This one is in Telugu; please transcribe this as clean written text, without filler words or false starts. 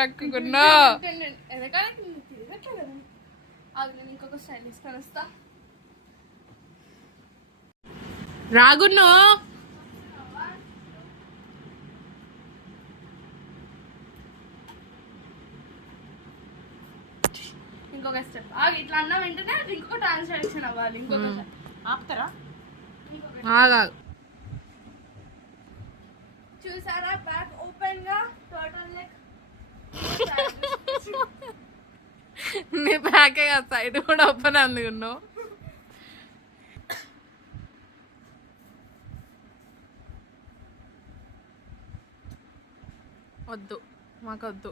రక్కుకున్నా ఇంకొక స్టైల్ ఇస్తాను వస్తా రాగును ఇంకొక స్టెప్ ఇట్లా అన్న వెంటనే ఇంకొక ట్రాన్స్ఫర్మేషన్ అవ్వాలి ఇంకొక ఆపుతారా చూసారా బ్యాక్ ఓపెన్ గా టోటల్ నెక్ నీ బ్యాకే కదా సైడ్ కూడా ఓపెన్ అందుకున్నావు వద్దు మాకొద్దు